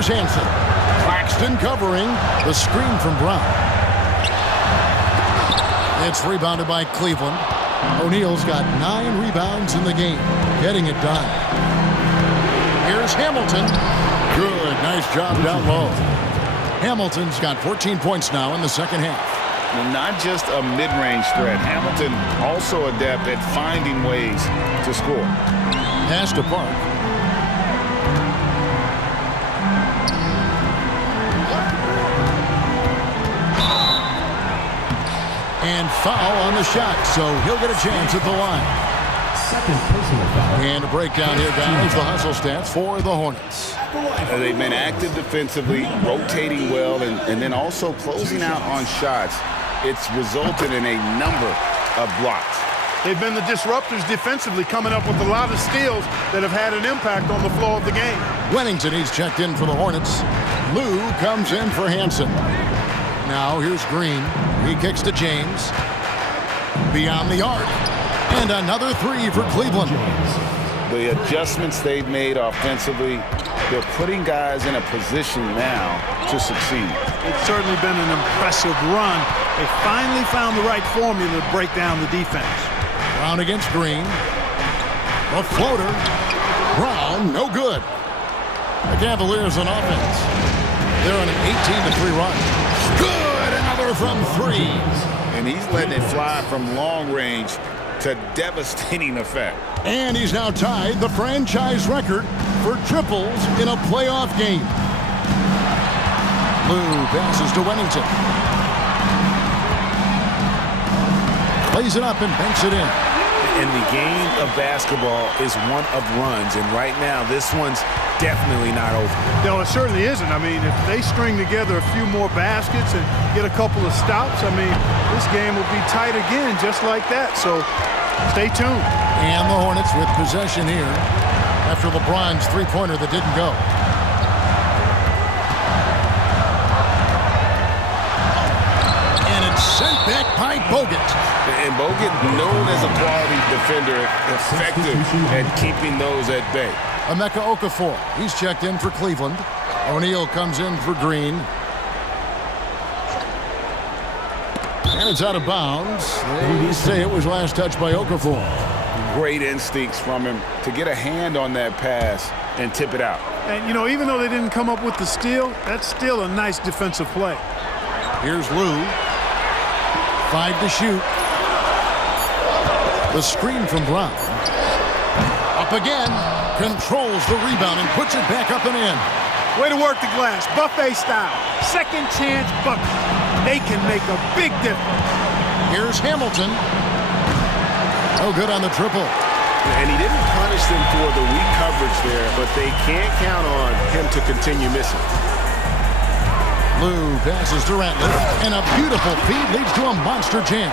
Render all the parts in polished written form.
Here's Hansen. Claxton covering the screen from Brown. It's rebounded by Cleveland. O'Neal's got 9 rebounds in the game, getting it done. Here's Hamilton. Good, nice job down low. Hamilton's got 14 points now in the second half. Well, not just a mid-range threat. Hamilton also adept at finding ways to score. Pass to Park. And foul on the shot, so he'll get a chance at the line. Second personal foul. And a breakdown here, guys. The hustle stats for the Hornets. They've been active defensively, rotating well, and then also closing out on shots. It's resulted in a number of blocks. They've been the disruptors defensively, coming up with a lot of steals that have had an impact on the flow of the game. Wennington, he's checked in for the Hornets. Lou comes in for Hansen. Now here's Green. He kicks to James. Beyond the arc. And another 3 for Cleveland. The adjustments they've made offensively, they're putting guys in a position now to succeed. It's certainly been an impressive run. They finally found the right formula to break down the defense. Brown against Green. A floater. Brown, no good. The Cavaliers on offense. They're on an 18-3 run. Good, another from 3. And he's letting it fly from long range to devastating effect. And he's now tied the franchise record for triples in a playoff game. Lou passes to Wennington. Plays it up and banks it in. And the game of basketball is one of runs, and right now this one's definitely not over. No, it certainly isn't. I mean, if they string together a few more baskets and get a couple of stops, I mean, this game will be tight again just like that. So stay tuned. And the Hornets with possession here after LeBron's three-pointer that didn't go. And it's sent back by Bogut. And Bogut, known as a quality defender, effective at keeping those at bay. Emeka Okafor, he's checked in for Cleveland. O'Neal comes in for Green. And it's out of bounds. They say it was last touched by Okafor. Great instincts from him to get a hand on that pass and tip it out. And, you know, even though they didn't come up with the steal, that's still a nice defensive play. Here's Lou. 5 to shoot. The screen from Brown. Up again. Controls the rebound and puts it back up and in. Way to work the glass. Buffet style. Second chance bucket. They can make a big difference. Here's Hamilton. Oh, good on the triple. And he didn't punish them for the weak coverage there, but they can't count on him to continue missing. Lou passes to Ratliff, and a beautiful feed leads to a monster jam.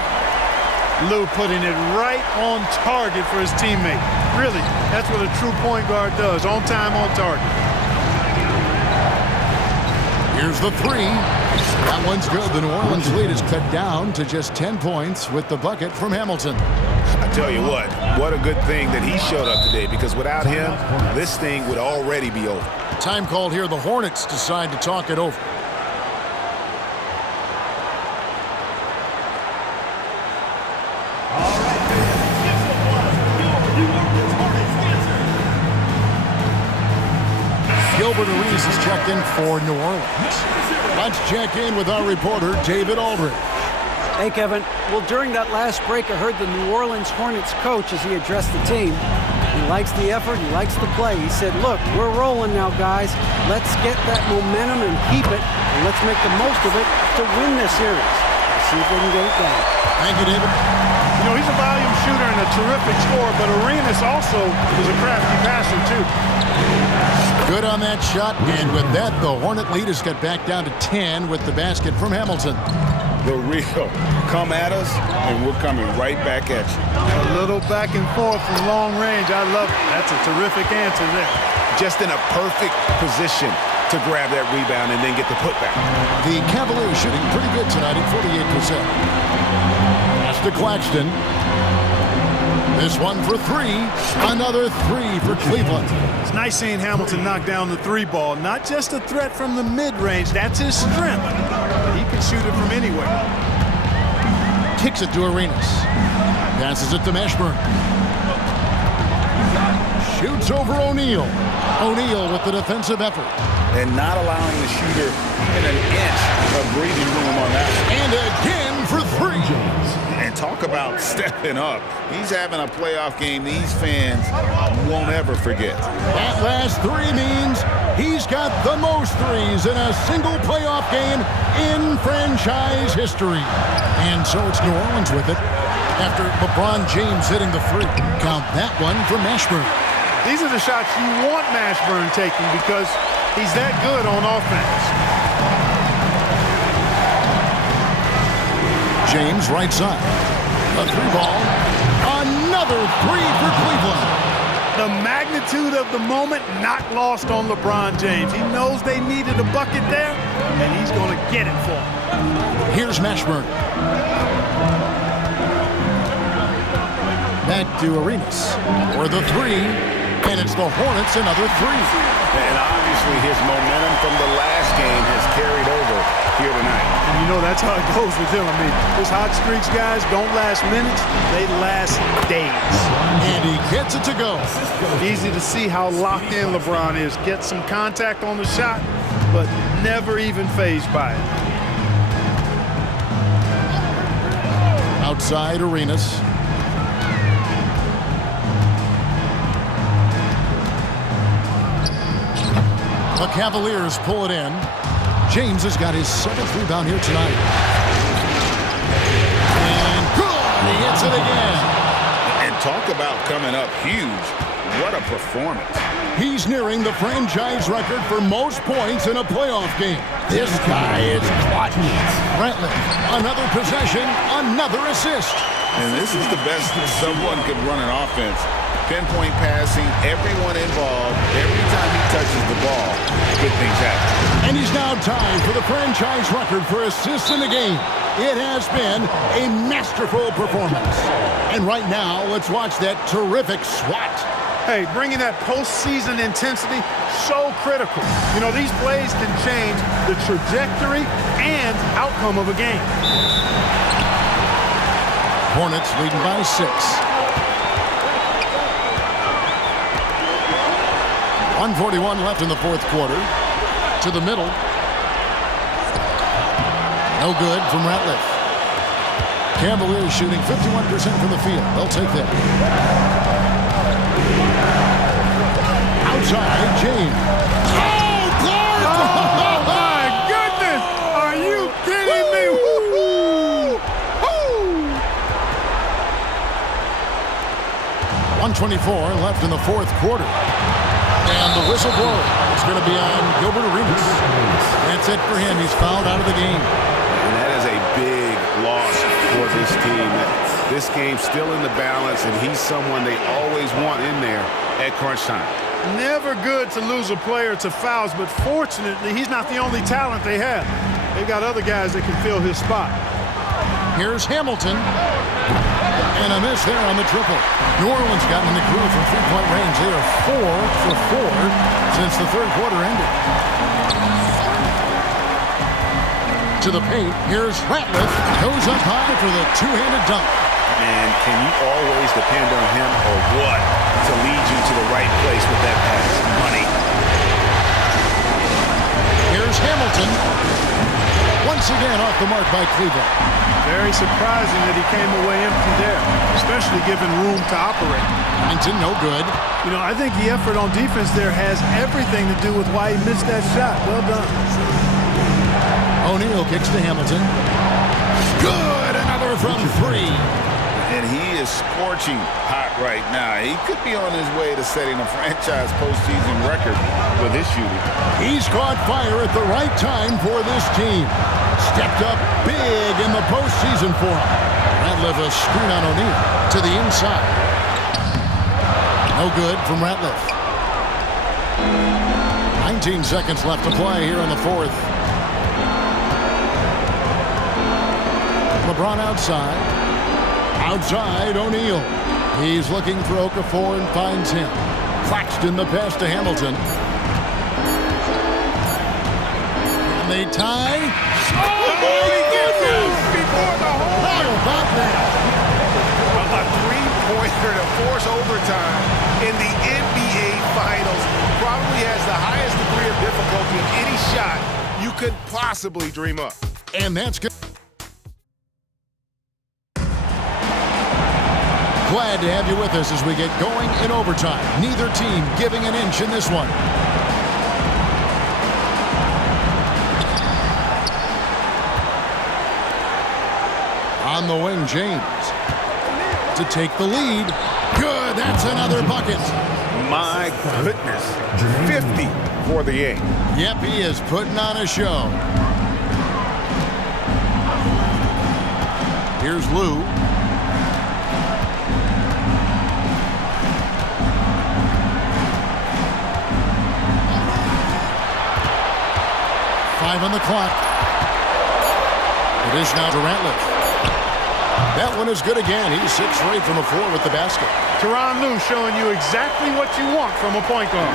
Lou putting it right on target for his teammate. Really, that's what a true point guard does. On time, on target. Here's the 3. That one's good. The New Orleans lead is cut down to just 10 points with the bucket from Hamilton. I tell you what a good thing that he showed up today, because without him, this thing would already be over. Time called here. The Hornets decide to talk it over. Gilbert Arenas is checked in for New Orleans. Let's check in with our reporter, David Aldridge. Hey, Kevin. Well, during that last break, I heard the New Orleans Hornets coach as he addressed the team. He likes the effort. He likes the play. He said, look, we're rolling now, guys. Let's get that momentum and keep it, and let's make the most of it to win this series. Let's see if they can get it done. Thank you, David. You know, he's a volume shooter and a terrific scorer, but Arenas also is a crafty passer, too. Good on that shot, and with that, the Hornet lead has got back down to 10 with the basket from Hamilton. The real come at us, and we're coming right back at you. A little back and forth from long range. I love it. That's a terrific answer there. Just in a perfect position to grab that rebound and then get the putback. The Cavaliers shooting pretty good tonight at 48%. Pass to Claxton. This one for three. Another three for Cleveland. It's nice seeing Hamilton knock down the three ball. Not just a threat from the mid-range. That's his strength. He can shoot it from anywhere. Kicks it to Arenas. Passes it to Mashburn. Shoots over O'Neal. O'Neal with the defensive effort. And not allowing the shooter even an inch of breathing room on that one. And again for three. And talk about stepping up. He's having a playoff game these fans won't ever forget. That last three means he's got the most threes in a single playoff game in franchise history. And so it's New Orleans with it after LeBron James hitting the three. Count that one for Mashburn. These are the shots you want Mashburn taking because he's that good on offense. James right side. A three ball. Another three for Cleveland. The magnitude of the moment not lost on LeBron James. He knows they needed a bucket there, and he's going to get it for them. Here's Mashburn. Back to Arenas for the three. And it's the Hornets, another three. And obviously his momentum from the last game has carried over here tonight. And you know that's how it goes with him. I mean, his hot streaks, guys, don't last minutes. They last days. And he gets it to go. Easy to see how locked in LeBron is. Gets some contact on the shot, but never even fazed by it. Outside Arenas. The Cavaliers pull it in. James has got his 7th rebound here tonight. And good! He hits it again. And talk about coming up huge. What a performance. He's nearing the franchise record for most points in a playoff game. This guy is clutch. Ratliff, another possession, another assist. And this is the best someone could run an offense. Pinpoint passing, everyone involved. Every time he touches the ball, good things happen. And he's now tied for the franchise record for assists in the game. It has been a masterful performance. And right now, let's watch that terrific swat. Hey, bringing that postseason intensity, so critical. You know, these plays can change the trajectory and outcome of a game. Hornets leading by 6. 1:41 left in the fourth quarter. To the middle. No good from Ratliff. Cavaliers shooting 51% from the field. They'll take that. Outside, James. Oh, Clark! Oh, my goodness! Are you kidding me? Woo-hoo! 1:24 left in the fourth quarter. And the whistle blows. It's going to be on Gilbert Arenas. That's it for him. He's fouled out of the game. And that is a big loss for this team. This game's still in the balance, and he's someone they always want in there at crunch time. Never good to lose a player to fouls, but fortunately, he's not the only talent they have. They've got other guys that can fill his spot. Here's Hamilton. And a miss there on the triple. New Orleans got in the groove from three-point range. They are 4 for 4 since the third quarter ended. To the paint. Here's Ratliff. Goes up high for the two-handed dunk. And can you always depend on him or what to lead you to the right place with that pass? Money. Here's Hamilton. Once again off the mark by Cleveland. Very surprising that he came away empty there, especially given room to operate. Hamilton, no good. You know, I think the effort on defense there has everything to do with why he missed that shot. Well done. O'Neal kicks to Hamilton. Good! Another from 3. And he is scorching hot right now. He could be on his way to setting a franchise postseason record with his shooting. He's caught fire at the right time for this team. Stepped up big in the postseason for him. Ratliff a screen on O'Neal to the inside. No good from Ratliff. 19 seconds left to play here in the fourth. LeBron outside. Outside O'Neal. He's looking for Okafor and finds him. Claxton the pass to Hamilton. And they tie. Oh, he gets it before the whole. How about that? A three-pointer to force overtime in the NBA Finals probably has the highest degree of difficulty of any shot you could possibly dream up. And that's good. Glad to have you with us as we get going in overtime. Neither team giving an inch in this one. On the wing, James to take the lead. Good, that's another bucket. My goodness, 50 for the game. Yep, he is putting on a show. Here's Lou. Five on the clock. It is now to Ratliff. That one is good again. He's 6 straight from the floor with the basket. Tyronn Lue showing you exactly what you want from a point guard.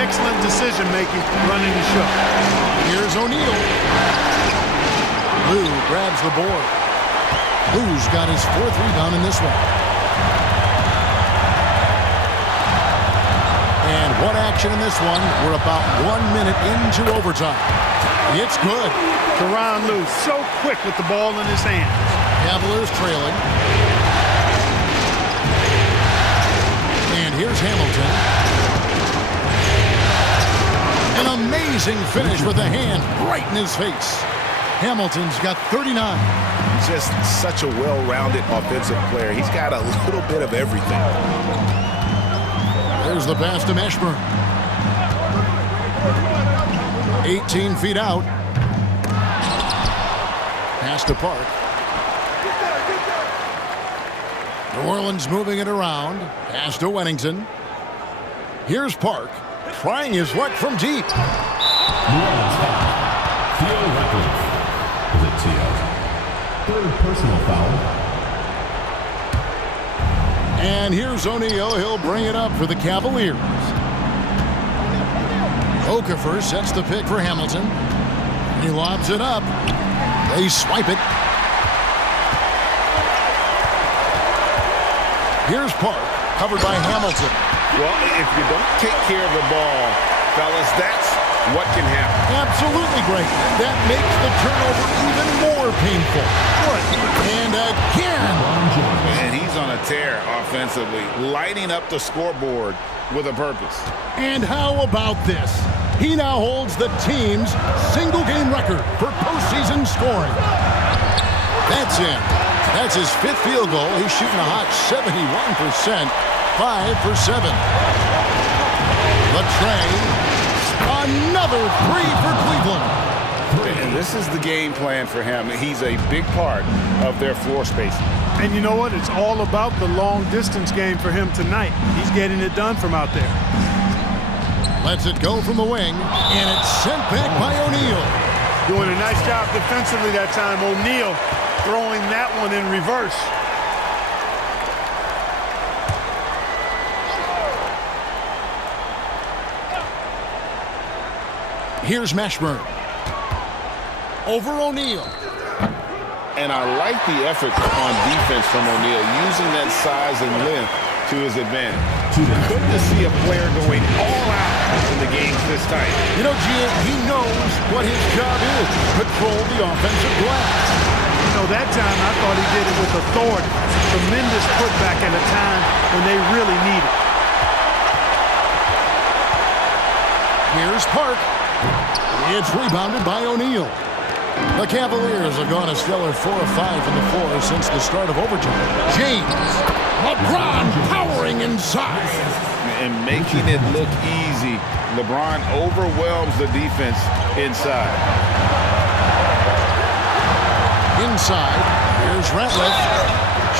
Excellent decision-making running the show. Here's O'Neal. Lue grabs the board. Lue's got his 4th rebound in this one. And one action in this one. We're about 1 minute into overtime. It's good. Tyronn Lue so quick with the ball in his hands. Cavaliers trailing. And here's Hamilton. An amazing finish with a hand right in his face. Hamilton's got 39. Just such a well-rounded offensive player. He's got a little bit of everything. There's the pass to Mashburn. 18 feet out. Pass to Park. New Orleans moving it around. Pass to Wennington. Here's Park. Trying his luck from deep. New Orleans foul. Theo Ratliff is a TO. 3rd personal foul. And here's O'Neal. He'll bring it up for the Cavaliers. Okafor sets the pick for Hamilton. He lobs it up. They swipe it. Here's Park, covered by Hamilton. Well, if you don't take care of the ball, fellas, that's what can happen. Absolutely great. That makes the turnover even more painful. And again. And he's on a tear offensively, lighting up the scoreboard with a purpose. And how about this? He now holds the team's single-game record for postseason scoring. That's in. That's his 5th field goal. He's shooting a hot 71%, 5 for 7. Latrey, another 3 for Cleveland. And this is the game plan for him. He's a big part of their floor spacing. And you know what? It's all about the long-distance game for him tonight. He's getting it done from out there. Lets it go from the wing, and it's sent back by O'Neal. Doing a nice job defensively that time. O'Neal throwing that one in reverse. Here's Mashburn. Over O'Neal. And I like the effort on defense from O'Neal, using that size and length to his advantage. Good to see a player going all out in the games this tight. You know, Gia, he knows what his job is. Control the offensive glass. You know, that time I thought he did it with authority. Tremendous putback at a time when they really need it. Here's Park. It's rebounded by O'Neal. The Cavaliers have gone a stellar 4 of 5 from the floor since the start of overtime. James, LeBron powering inside. And making it look easy. LeBron overwhelms the defense inside. Inside, here's Ratliff.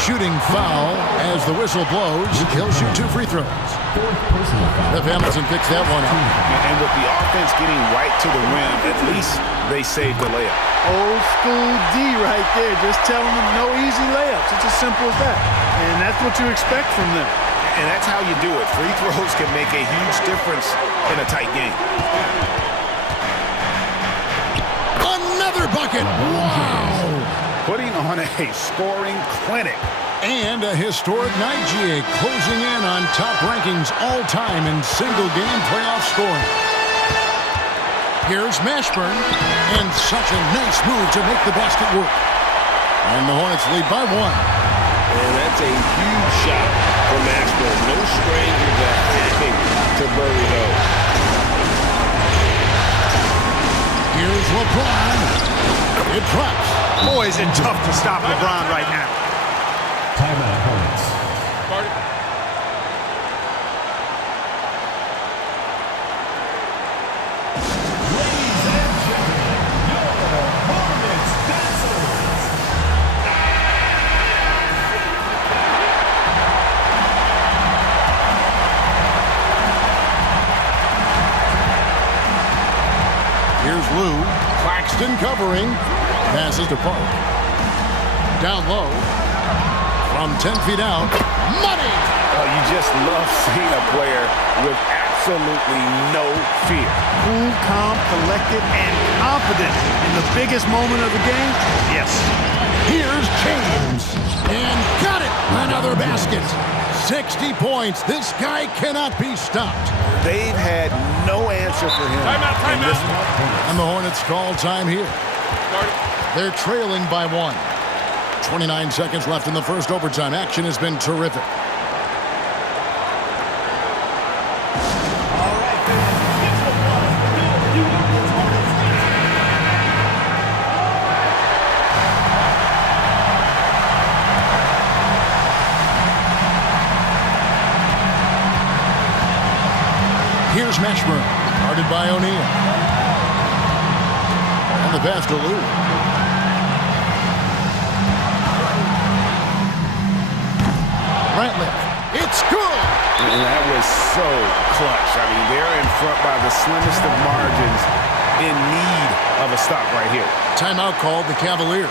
shooting foul as the whistle blows. He'll shoot 2 free throws. Fourth personal foul. Rip Hamilton picks that one up. And with the offense getting right to the rim, at least they saved the layup. Old school D right there, just telling them no easy layups. It's as simple as that. And that's what you expect from them. And that's how you do it. Free throws can make a huge difference in a tight game. Another bucket. Wow. Putting on a scoring clinic. And a historic night, GA, closing in on top rankings all-time in single-game playoff scoring. Here's Mashburn, and such a nice move to make the basket work. And the Hornets lead by 1. And that's a huge shot for Mashburn. No stranger to hacking to bury those. Here's LeBron. It drops. Boy, is it tough to stop LeBron right now. Timeout, Hornets. Ladies and gentlemen, your Hornets dancers. Here's Lou. Claxton covering. Passes to Park. Down low. From 10 feet out. Money! You just love seeing a player with absolutely no fear. Cool, calm, collected, and confident in the biggest moment of the game. Yes. Here's James. And got it! Another basket. 60 points. This guy cannot be stopped. They've had no answer for him. Timeout. And the Hornets call time here. They're trailing by 1. 29 seconds left in the first overtime. Action has been terrific. Here's Mashburn, guarded by O'Neal. And the pass to Lou. Ratliff. It's good! And that was so clutch. I mean, they're in front by the slimmest of margins, in need of a stop right here. Timeout called the Cavaliers.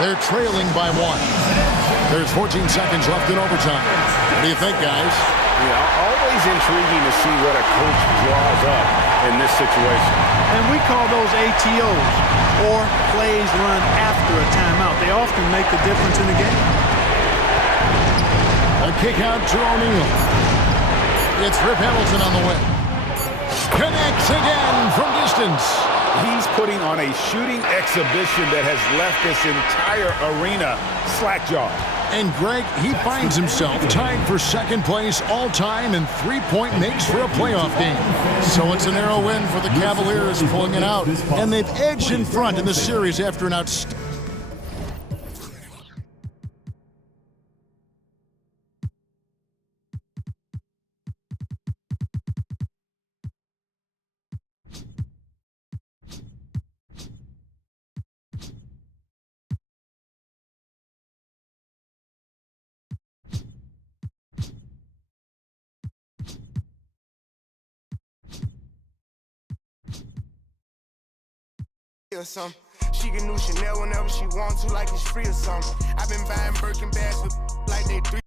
They're trailing by 1. There's 14 seconds left in overtime. What do you think, guys? Yeah, always intriguing to see what a coach draws up in this situation. And we call those ATOs, or plays run after a timeout. They often make the difference in the game. A kick out to O'Neal. It's Rip Hamilton on the way. Connects again from distance. He's putting on a shooting exhibition that has left this entire arena slack-jawed. And Greg, he finds himself tied for second place all-time in three-point makes for a playoff game. So it's a narrow win for the Cavaliers pulling it out. And they've edged in front in the series after an outstanding... Or something. She get new Chanel whenever she wants to, like it's free or something. I've been buying Birkin bags for like they 3